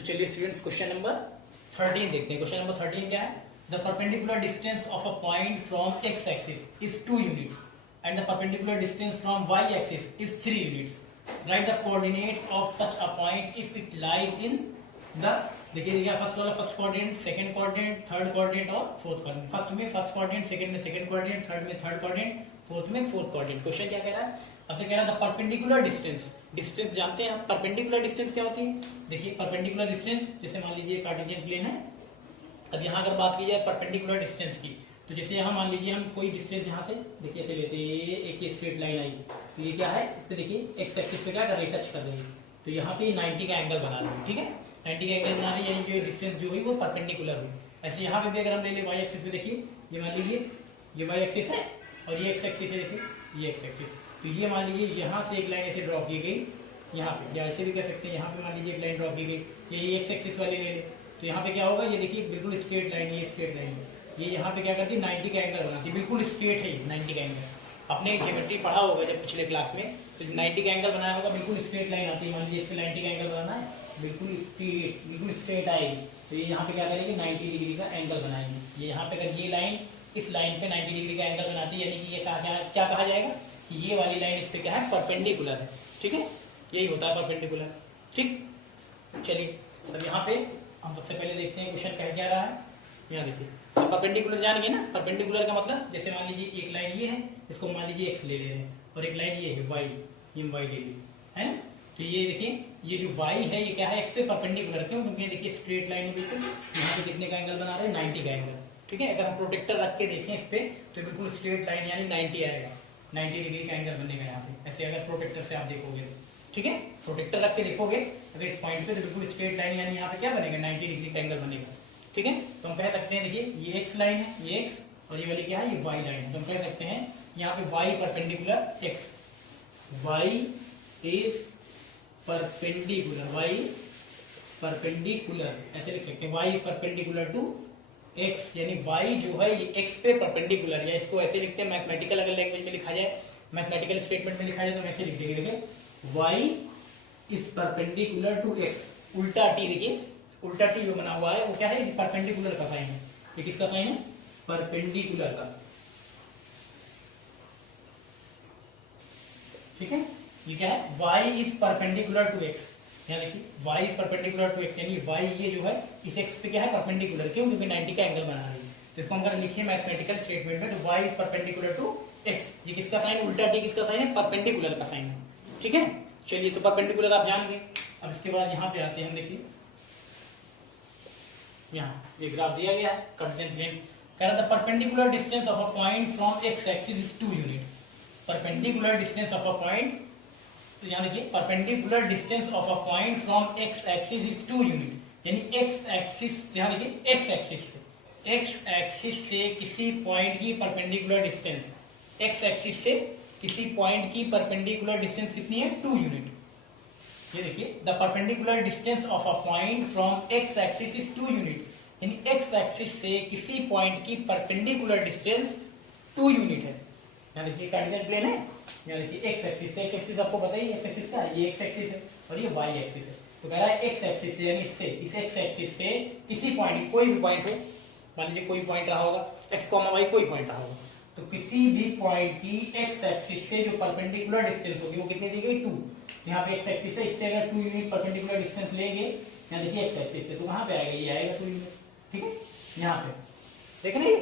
तो चलिए students question number 13 देखते हैं। क्वेश्चन नंबर 13 क्या है? The perpendicular distance of a point from X axis is 2 unit and the perpendicular distance from Y axis is 3 unit. Right the coordinates of such a point if it lies in the, देखिए first वाला first coordinate, second coordinate, third coordinate और fourth coordinate. First में first coordinate, second में second coordinate, third में third coordinate, fourth में fourth coordinate. Question क्या कह रहा है? आपसे कह रहा है द परपेंडिकुलर डिस्टेंस। डिस्टेंस जानते हैं आप, परपेंडिकुलर डिस्टेंस क्या होती है? देखिए परपेंडिकुलर डिस्टेंस, जैसे मान लीजिए कार्टेशियन प्लेन है। अब यहाँ अगर बात की जाए परपेंडिकुलर डिस्टेंस की, तो जैसे यहाँ मान लीजिए हम कोई डिस्टेंस यहाँ से देखिए ऐसे लेते हैं, एक ये स्ट्रेट लाइन आई, तो ये क्या है, इस पे देखिए एक्स एक्सिस पे क्या कर रही है, टच कर रही है, तो यहाँ पे 90 का एंगल बना रही है। ठीक है, 90 का एंगल बना रही है, यानी जो डिस्टेंस जो हुई वो परपेंडिकुलर हुई। ऐसे यहाँ पे भी अगर हम ले ले वाई एक्सिस पे, देखिए ये मान लीजिए ये वाई एक्सिस है और ये एक्स एक्सिस है, देखिए ये एक्स एक्सिस। तो ये मान लीजिए यहाँ से एक लाइन ऐसे ड्रॉ की गई यहाँ पे, या ऐसे भी कर सकते हैं, यहाँ पे मान लीजिए एक लाइन ड्रॉ की गई, ये एक्स एक्सिस वाले ले ले, तो यहाँ पे क्या होगा, ये देखिए बिल्कुल स्ट्रेट लाइन, ये स्ट्रेट लाइन है, ये यहाँ पे क्या करती है 90 का एंगल बनाती है, बिल्कुल स्ट्रेट है 90 का एंगल। आपने ज्योमेट्री पढ़ा होगा जब पिछले क्लास में, तो 90 का एंगल बनाया होगा, बिल्कुल स्ट्रेट लाइन आती है। मान लीजिए इस पे 90 का एंगल बनाना है, बिल्कुल स्ट्रेट आएगी, तो ये यहाँ पे क्या करेगी 90 डिग्री का एंगल बनाएंगे। ये यहाँ पे अगर ये लाइन इस लाइन पे 90 डिग्री का एंगल बनाती है, यानी कि ये क्या कहा जाएगा कि ये वाली लाइन इस पे क्या है, परपेंडिकुलर है। ठीक है, यही होता है परपेंडिकुलर। ठीक, चलिए अब यहाँ पे हम सबसे पहले देखते हैं क्वेश्चन कह क्या रहा है। यहाँ देखिए तो परपेंडिकुलर जान गए ना, परपेंडिकुलर का मतलब जैसे मान लीजिए एक लाइन ये है, इसको मान लीजिए एक्स ले रहे हैं, और एक लाइन ये है वाई, ये वाई ले ली है ना। तो ये देखिए ये जो वाई है ये क्या है, एक्स पे परपेंडिकुलर, क्यों? क्योंकि देखिए स्ट्रेट लाइन है बिल्कुल, यहाँ पे कितने का एंगल बना रहे हैं 90 का एंगल। ठीक है, अगर हम प्रोटेक्टर रख के देखें इस पे तो बिल्कुल स्ट्रेट लाइन यानी 90 आएगा, 90 डिग्री का एंगल बनेगा यहाँ पे, ऐसे अगर प्रोटेक्टर से आप देखोगे। ठीक है, प्रोटेक्टर रख के देखोगे अगर इस पॉइंट पे तो बिल्कुल स्ट्रेट लाइन यानी यहाँ पे क्या बनेगा 90 डिग्री का एंगल बनेगा। ठीक है, तो हम कह सकते हैं देखिए ये एक्स लाइन है, ये एक्स, और ये वाली क्या है, ये वाई लाइन है। तो हम कह सकते हैं यहाँ पे Y perpendicular X, Y is perpendicular, Y perpendicular ऐसे लिख सकते हैं, Y is perpendicular to X, यानी वाई जो है ये एक्स पे परपेंडिकुलर, या इसको ऐसे लिखते हैं मैथमेटिकल, अगर लैंग्वेज में लिखा जाए, मैथमेटिकल स्टेटमेंट में लिखा जाए तो ऐसे लिख देंगे, देखिए Y is perpendicular to X, उल्टा टी, देखिए उल्टा टी जो बना हुआ है वो क्या है, परपेंडिकुलर का साइन है। ये किसका साइन है, परपेंडिकुलर का। ठीक है, ये क्या है, y is perpendicular to x, यहाँ देखिए y is perpendicular to x, यानी y ये जो है इस x पे क्या है परपेंडिकुलर, क्यों? क्योंकि 90 का एंगल बना रही है। तो इसको हम अगर लिखिए मैथमेटिकल स्टेटमेंट में, तो y is perpendicular to x, ये किसका साइन, उल्टा t किसका साइन है, परपेंडिकुलर का साइन है। ठीक है, चलिए तो परपेंडिकुलर आप जान गए। अब इसके बाद यहाँ पे आते हैं, देखिए यहाँ ये ग्राफ दिया गया है, कार्टेशियन प्लेन, कह रहा था perpendicular distance of a point from X axis is 2 unit. Perpendicular distance of a point, तो यहाँ देखिए perpendicular distance of a point from X axis is 2 unit, यानी एक्स एक्सिस, यहाँ देखिए एक्स एक्सिस से किसी पॉइंट की परपेंडिकुलर डिस्टेंस, एक्स एक्सिस से किसी पॉइंट की परपेंडिकुलर डिस्टेंस कितनी है, 2 यूनिट। ये देखिए the perpendicular distance of a point from X axis is 2 unit, यानी एक्स एक्सिस से किसी पॉइंट की परपेंडिकुलर डिस्टेंस 2 यूनिट है। यहाँ देखिए कार्टेशियन प्लेन है, यहाँ देखिए एक्स एक्सिस से, एक्स एक्सिस आपको पता ही एक्स एक्सिस का है, ये एक्स एक्सिस है और ये वाई एक्सिस है। तो कह रहा है एक्स एक्सिस से, यानी इससे, इस एक्स एक्सिस से किसी पॉइंट, कोई भी पॉइंट हो, मान लीजिए कोई पॉइंट रहा होगा एक्स कॉमा वाई, कोई पॉइंट रहा होगा, तो किसी भी पॉइंट की एक्स एक्सिस से जो परपेंडिकुलर डिस्टेंस होगी वो कितनी दी गई, 2। यहाँ पे एक्स एक्सिस है, इससे अगर 2 यूनिट परपेंडिकुलर डिस्टेंस लेंगे, यहाँ देखिए एक्स एक्सिस से, तो कहाँ पे आएगा, ये आएगा 2 यूनिट। ठीक है, यहाँ पे देख रहे हैं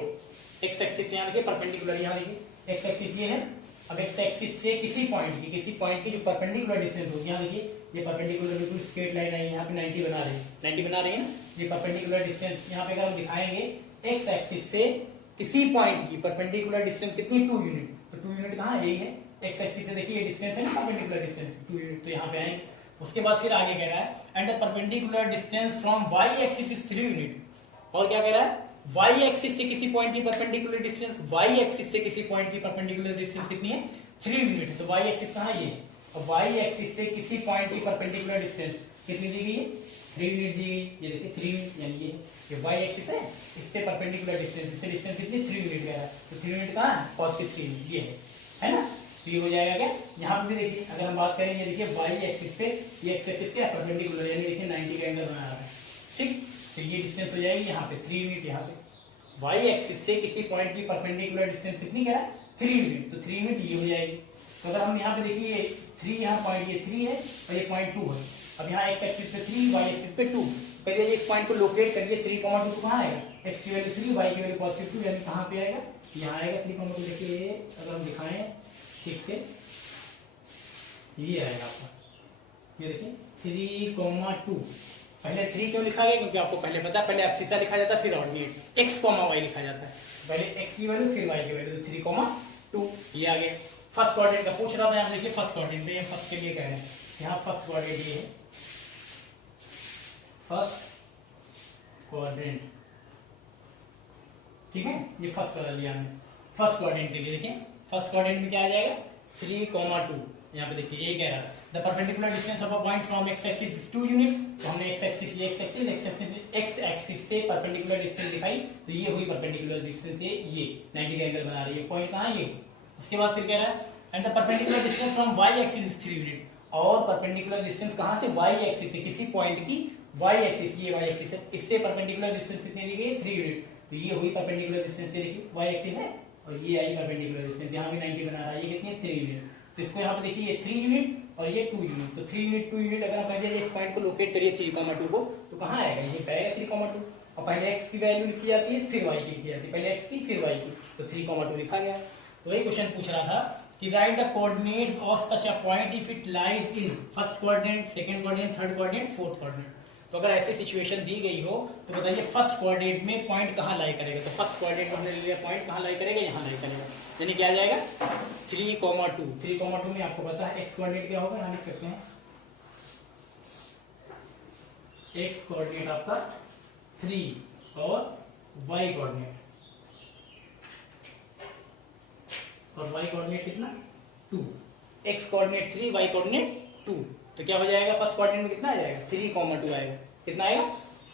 एक्स एक्सिस, यहाँ देखिए परपेंडिकुलर, यहाँ देखिए एक्स एक्सिस ये है। अब एक्स एक्सिस से किसी पॉइंट की जो परपेंडिकुलर डिस्टेंस होगी, यहाँ देखिए ये परपेंडिकुलर बिल्कुल स्ट्रेट लाइन है, यहाँ पे 90 बना रही है, 90 बना रही है ना, ये परपेंडिकुलर डिस्टेंस यहाँ पे अगर हम दिखाएंगे एक्स एक्सिस से किसी पॉइंट की परपेंडिकुलर डिस्टेंस कितनी, 2 यूनिट। तो 2 यूनिट कहाँ, यही है एक्स एक्सिस से, देखिए ये डिस्टेंस है ना परपेंडिकुलर डिस्टेंस 2 यूनिट, तो यहाँ पे आएंगे। उसके बाद फिर आगे कह रहा है and the perpendicular distance from Y axis is 3 unit, और क्या कह रहा है, वाई एक्सिस से किसी पॉइंट की परपेंडिकुलर डिस्टेंस, वाई एक्सिस से किसी पॉइंट की परपेंडिकुलर डिस्टेंस कितनी है, 3 यूनिट। तो वाई एक्सिस कहाँ, ये, और वाई एक्सिस से किसी पॉइंट की परपेंडिकुलर डिस्टेंस कितनी दी गई है, 3 यूनिट दी गई। ये देखिए 3 यूनिट, यानी ये वाई एक्सिस है, इससे परपेंडिकुलर डिस्टेंस, इससे डिस्टेंस कितनी 3 यूनिट कह रहा है, तो 3 यूनिट कहाँ है, पॉजिटिव 3 यूनिट ये है ना। तो ये हो जाएगा क्या, यहाँ पे भी देखिए अगर हम बात करें, ये देखिए वाई एक्सिस पे ये एक्स एक्सिस क्या परपेंडिकुलर, यानी देखिए 90 का एंगल बना रहा है, ठीक। तो ये डिस्टेंस हो जाएगी यहाँ पे 3 यूनिट, यहाँ पे वाई एक्सिस से किसी पॉइंट की परपेंडिकुलर डिस्टेंस कितनी क्या है, 3 यूनिट, तो 3 यूनिट ये हो जाएगी। तो अगर हम यहाँ पे देखिए ये 3, यहाँ पॉइंट ये 3 है और ये पॉइंट 2 है, अब यहाँ एक्स एक्सिस पे 3, वाई एक्सिस पे 2, करिए इस पॉइंट को लोकेट करिए, 3,2 तो कहाँ आएगा, एक्स की वैल्यू 3, वाई की वैल्यू +2, यानी कहाँ पे आएगा, यहाँ आएगा 3,2। देखिए अगर हम दिखाएं ठीक से, ये आएगा आपका, ये देखिए 3,2। पहले 3 क्यों लिखा गया, क्योंकि आपको पहले पता है, पहले एब्सिसा लिखा जाता है, फिर ऑर्डिनेट x, y लिखा जाता है, पहले x की वैल्यू फिर y की वैल्यू, तो 3,2 ये आ गया। फर्स्ट क्वाड्रेंट का पूछ रहा था, यहाँ देखिए फर्स्ट क्वाड्रेंट पे, फर्स्ट के लिए कह रहे हैं, यहाँ फर्स्ट क्वाड्रेंट ये है, फर्स्ट क्वाड्रेंट, ठीक है, ये फर्स्ट कर लिया हमने। फर्स्ट क्वाड्रेंट के लिए देखिए, फर्स्ट क्वाड्रेंट में क्या आ जाएगा, 3,2, यहाँ पे देखिए ये कह रहा है the perpendicular distance of a point from X axis is 2 unit. तो हमने एक्स एक्सिस, ये एक्स एक्सिस से परपेंडिकुलर डिस्टेंस दिखाई, तो ये हुई परपेंडिकुलर डिस्टेंस, ये 90 का एंगल बना रही है, पॉइंट कहाँ है ये। उसके बाद फिर कह रहा है and the perpendicular distance from Y axis is 3 unit, और परपेंडिकुलर डिस्टेंस कहाँ से, वाई एक्सिस से, किसी पॉइंट की वाई एक्सिस, ये वाई एक्सिस है, इससे परपेंडिकुलर डिस्टेंस कितनी दी गई, 3 यूनिट। तो ये हुई परपेंडिकुलर डिस्टेंस, देखिए वाई एक्सिस है और ये आई परपेंडिकुलर डिस्टेंस, यहाँ भी 90 बना रहा है, ये कितनी है, 3 यूनिट। तो इसको यहाँ पे देखिए ये 3 यूनिट और ये 2 यूनिट, तो 3 यूनिट 2 यूनिट अगर हम पहले इस पॉइंट को लोकेट करिए 3,2 को, तो कहाँ आएगा, ये पाएगा 3,2, और पहले x की वैल्यू लिखी जाती है फिर y की लिखी जाती है, पहले x की फिर y की, तो 3,2 लिखा गया। तो वही क्वेश्चन पूछ रहा था कि right the coordinates of such a point if it lies in first quadrant, second quadrant, third quadrant, fourth quadrant. तो अगर ऐसी सिचुएशन दी गई हो तो बताइए फर्स्ट क्वाड्रेंट में पॉइंट कहाँ लाई करेगा। तो फर्स्ट क्वाड्रेंट में हमने ले लिया पॉइंट कहाँ लाई करेगा, यहाँ लाई करेगा, यानी क्या आ जाएगा 3,2। 3,2 में आपको पता है एक्स क्वाड्रेंट क्या होगा, यहाँ लिख सकते हैं एक्स कोऑर्डिनेट आपका 3 और वाई कोऑर्डिनेट, और वाई कोऑर्डिनेट कितना 2, एक्स कोऑर्डिनेट 3, वाई कोऑर्डिनेट 2। तो क्या हो जाएगा, फर्स्ट क्वाड्रेंट में कितना आ जाएगा 3,2 आएगा, कितना आएगा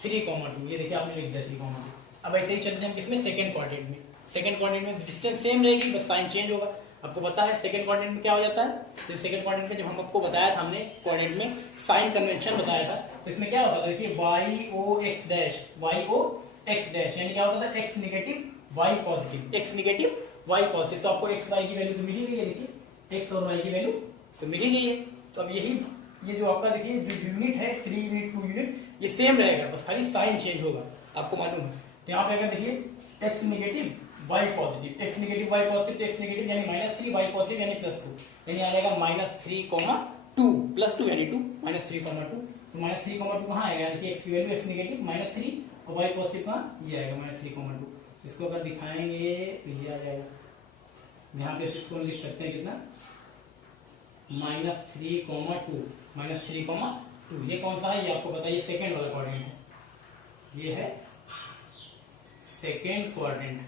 3,2, ये देखिए आपने लिख दिया 3,2। अब ऐसे ही चलते हैं किसमें, सेकंड क्वाड्रेंट में। सेकंड क्वाड्रेंट में डिस्टेंस सेम रहेगी, बस साइन चेंज होगा। आपको पता है सेकंड क्वाड्रेंट में क्या हो जाता है, तो सेकंड क्वाड्रेंट में जब हम आपको बताया था, हमने क्वाड्रेंट में साइन कन्वेंशन बताया था, तो इसमें क्या होता था, देखिए Y O X dash, Y O X dash, यानी क्या होता था X negative Y positive, X negative Y positive. तो आपको एक्स वाई की वैल्यू तो मिल ही गई है, देखिए एक्स और वाई की वैल्यू तो मिल ही गई है। तो अब यही ये जो आपका देखिए जो यूनिट है 3 यूनिट 2 यूनिट, ये सेम रहेगा, बस खाली साइन चेंज होगा, आपको मालूम है। तो यहाँ पे अगर देखिए X negative Y positive, X negative Y positive, तो एक्स नेगेटिव यानी -3, वाई पॉजिटिव यानी +2, यानी आ जाएगा -3,2 +2 यानी 2, -3,2। तो -3,2 कहाँ आएगा, यानी कि एक्स की वैल्यू एक्स नेगेटिव -3 और वाई पॉजिटिव कहाँ, ये आएगा -3,2। इसको अगर दिखाएंगे तो ये आ जाएगा, यहाँ पे इसको लिख सकते हैं कितना -3,2, ये कौन सा है, ये आपको बताइए, सेकेंड वाला क्वाड्रेंट है, ये है सेकेंड क्वाड्रेंट,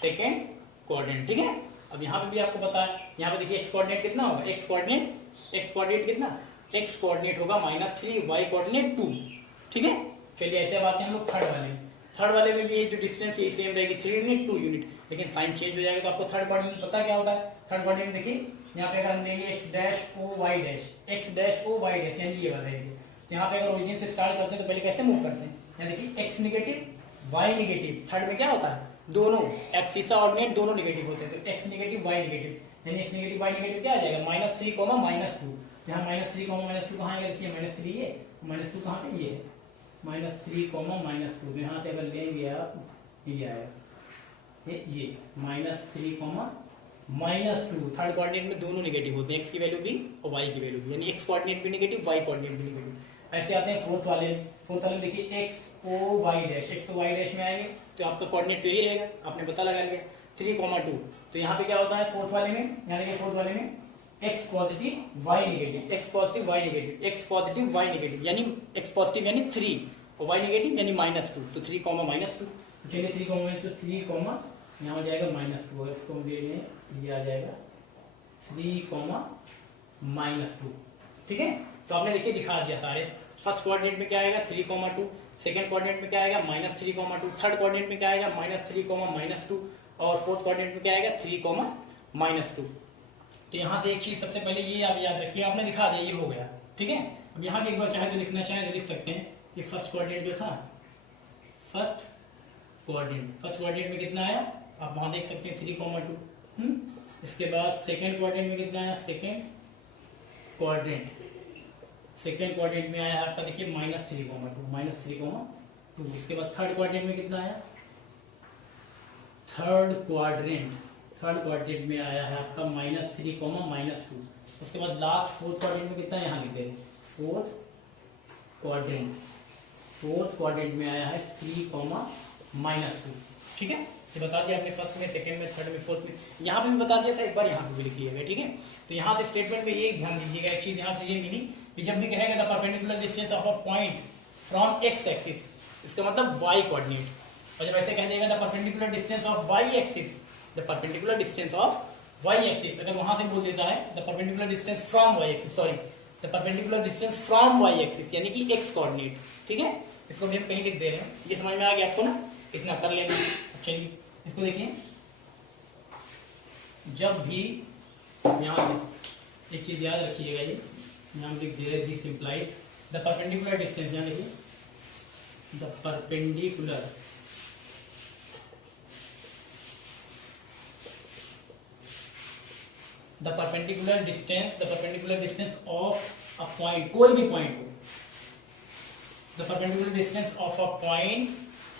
सेकेंड क्वाड्रेंट, ठीक है। अब यहाँ पे भी आपको पता है, यहाँ पे देखिए एक्स कोऑर्डिनेट कितना होगा, एक्स कोऑर्डिनेट कितना, एक्स कोऑर्डिनेट होगा -3, वाई कोऑर्डिनेट 2, ठीक है। चलिए ऐसे अब आते हैं हम लोग थर्ड वाले में भी ये जो डिस्टेंस ये सेम रहेगी 3 यूनिट 2 यूनिट, लेकिन साइन चेंज हो जाएगा। तो आपको थर्ड क्वाड्रेंट पता क्या होता है, थर्ड क्वाड्रेंट देखिए यहाँ पे अगर हम लेंगे X dash O Y dash, X dash O Y dash, यानी ये वाला एरिया। तो यहाँ पे अगर ओरिजिन से स्टार्ट करते हैं तो पहले कैसे मूव करते हैं, यानी देखिए X negative Y negative, third में क्या होता है, दोनों एब्सिसा ऑर्डिनेट दोनों नेगेटिव होते हैं, तो एक्स नेगेटिव वाई नेगेटिव, यानी एक्स नेगेटिव वाई नेगेटिव क्या आ जाएगा -3, -2। यहाँ -3, -2 कहाँ आएगा, देखिए -3 ये, -2 कहाँ पे ये है, -3, -2। तो यहाँ से अगर लेंगे आप ये आएगा, ये -3, -2। थर्ड कोऑर्डिनेट में दोनों नेगेटिव होते हैं, एक्स की वैल्यू भी और वाई की वैल्यू भी, यानी एक्स कोऑर्डिनेट भी नेगेटिव, वाई कोऑर्डिनेट भी नेगेटिव। ऐसे आते हैं फोर्थ वाले में देखिए X O Y dash, X O Y dash में आएंगे तो आपका कोऑर्डिनेट तो यही रहेगा, आपने पता लगा लिया 3,2। तो यहाँ पे क्या होता है फोर्थ वाले में, यानी कि फोर्थ वाले में X positive Y negative, X positive Y negative, X positive Y negative, यानी एक्स पॉजिटिव यानी 3 और वाई नेगेटिव यानी -2, तो 3, -2। चलिए 3, 3, यहाँ हो जाएगा -2, अगर इसको हम ले लें ये आ जाएगा 3, -2, ठीक है। तो आपने देखिए दिखा दिया सारे, फर्स्ट कोऑर्डिनेट में क्या आएगा 3,2, सेकंड कोऑर्डिनेट में क्या आएगा -3,2, थर्ड कोऑर्डिनेट में क्या आएगा -3, -2, और फोर्थ कोऑर्डिनेट में क्या आएगा 3, -2। तो यहाँ से एक चीज सबसे पहले ये आप याद रखिए, आपने दिखा दिया ये हो गया, ठीक है। अब यहाँ के एक बार चाहे तो लिखना चाहे तो लिख सकते हैं कि फर्स्ट क्वाड्रेंट जो था, फर्स्ट क्वाड्रेंट में कितना आया आप वहां देख सकते हैं 3,2। इसके बाद सेकेंड क्वाड्रेंट में कितना आया, सेकेंड क्वाड्रेंट में आया आपका देखिए -3,2। इसके बाद थर्ड क्वाड्रेंट में कितना आया, थर्ड क्वाड्रेंट में आया है आपका -3,-2। उसके बाद लास्ट फोर्थ क्वाड्रेंट में कितना यहाँ लिख देंगे, फोर्थ क्वाड्रेंट में आया है 3,-2, ठीक है। ये बता दिया आपने फर्स्ट में, सेकंड में, थर्ड में, फोर्थ में, यहाँ पे भी बता दिया था, एक बार यहाँ पे भी लिख लिएगा, ठीक है। तो यहाँ से स्टेटमेंट में ये ध्यान दीजिएगा एक चीज, यहाँ से ये मीनिंग कि जब भी कहेगा the perpendicular distance of a point from X axis, इसका मतलब वाई कोऑर्डिनेट, और जब ऐसे कह देगा the perpendicular distance of Y axis, the perpendicular distance of Y axis, अगर वहां से बोल देता है the perpendicular distance from Y axis, sorry the perpendicular distance from Y axis यानी कि एक्स कोऑर्डिनेट, ठीक है। इसको भी हम कहीं लिख दे रहे हैं, ये समझ में आ गया आपको ना, इतना कर लेंगे। चलिए इसको देखिए, जब भी यहाँ से एक चीज याद रखिएगा, ये हम लिख दे रहे this implies the perpendicular distance, यहाँ देखिए the perpendicular distance of a point, कोई भी पॉइंट हो, the perpendicular distance of a point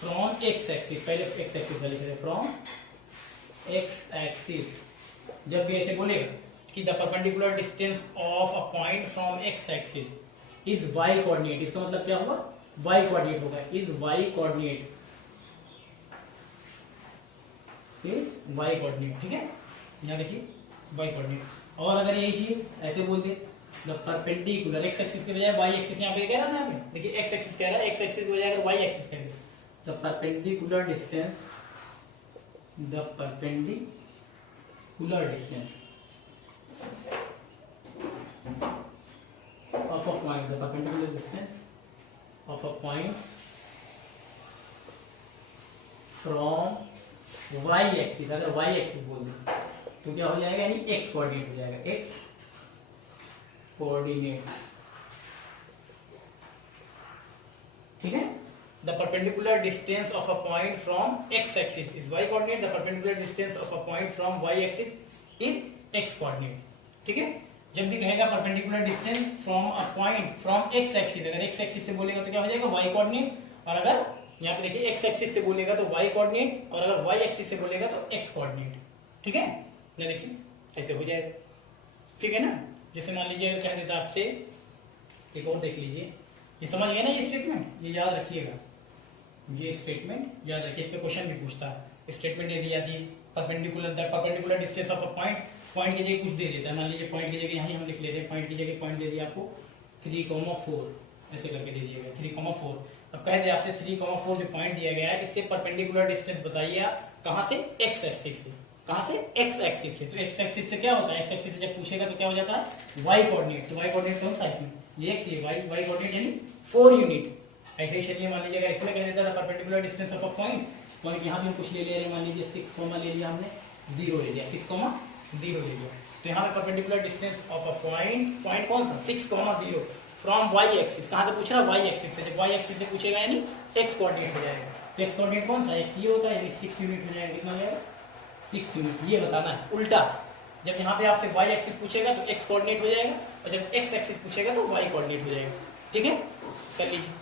from X axis, पहले एक्स एक्सिस पहले फ्रॉम एक्स एक्सिस, जब भी ऐसे बोलेगा कि the perpendicular distance of a point from X axis is Y coordinate, इसका मतलब क्या होगा, वाई कोऑर्डिनेट होगा, इज वाई कोऑर्डिनेट, ठीक है। यहाँ देखिए वाई कोऑर्डिनेट, और अगर यही चीज ऐसे बोल दे द परपेंडिकुलर, एक्स एक्सिस के बजाय वाई एक्सिस, यहाँ पे कह रहा था हमें, देखिए एक्स एक्सिस कह रहा है, एक्स एक्सिस के बजाय अगर वाई एक्सिस कह दे the perpendicular distance of a point, the perpendicular distance of a point from Y axis, अगर वाई एक्सिस बोल दे तो क्या हो जाएगा, यानी एक्स कोऑर्डिनेट हो जाएगा, एक्स कोऑर्डिनेट, ठीक है। The perpendicular distance of a point from X axis is Y coordinate, the perpendicular distance of a point from Y axis is X coordinate, ठीक है। जब भी कहेगा perpendicular distance from a point from X axis, अगर X axis से बोलेगा तो क्या हो जाएगा, वाई कोऑर्डिनेट, और अगर यहाँ पे देखिए एक्स एक्सिस से बोलेगा तो वाई कोऑर्डिनेट, और अगर वाई एक्सिस से बोलेगा तो एक्स कोऑर्डिनेट, ठीक है। ये देखिए ऐसे हो जाएगा, ठीक है ना। जैसे मान लीजिए अगर कह देता आपसे, एक और देख लीजिए, ये समझ गए ना, ये स्टेटमेंट, ये याद रखिएगा, ये स्टेटमेंट याद रखिए, इस पे क्वेश्चन भी पूछता है। स्टेटमेंट यदि आती है perpendicular distance of a point, point की जगह कुछ दे देता है, मान लीजिए पॉइंट की जगह यहाँ हम लिख लेते हैं, पॉइंट की जगह पॉइंट दे दिया आपको 3,4, ऐसे करके दे दिएगा 3,4। अब कह दे आपसे 3,4 जो पॉइंट दिया गया है, इससे परपेंडिकुलर डिस्टेंस बताइए आप, कहाँ से, एक्स एक्सिस से, कहाँ से, एक्स एक्सिस से। तो एक्स एक्सिस से क्या होता है, एक्स एक्सिस से जब पूछेगा तो क्या हो जाता है, वाई कोऑर्डिनेट, तो वाई कोऑर्डिनेट कौन सा है इसमें, ये एक्स, ये वाई, वाई कोऑर्डिनेट यानी 4 यूनिट। ऐसे ही चलिए मान लीजिए इसमें कह देता था perpendicular distance of a point यहाँ भी कुछ ले रहे हैं, मान लीजिए 6, ले लिया हमने, 0 ले लिया, 6,0 ले लिया, तो यहाँ पे perpendicular distance of a point कौन सा, 6,0 फ्रॉम वाई एक्सिस, कहाँ से पूछ रहा है, वाई एक्सिस से, जब वाई एक्सिस से पूछेगा यानी एक्स कोऑर्डिनेट हो जाएगा, तो एक्स कोऑर्डिनेट कौन सा, एक्स ये होता है, यानी 6 यूनिट हो जाएगा, कितना हो जाएगा, 6 यूनिट। ये बताना है उल्टा, जब यहाँ पे आपसे वाई एक्सिस पूछेगा तो एक्स कोऑर्डिनेट हो जाएगा, और जब एक्स एक्सिस पूछेगा तो वाई कोऑर्डिनेट हो जाएगा, ठीक है। कर लीजिए।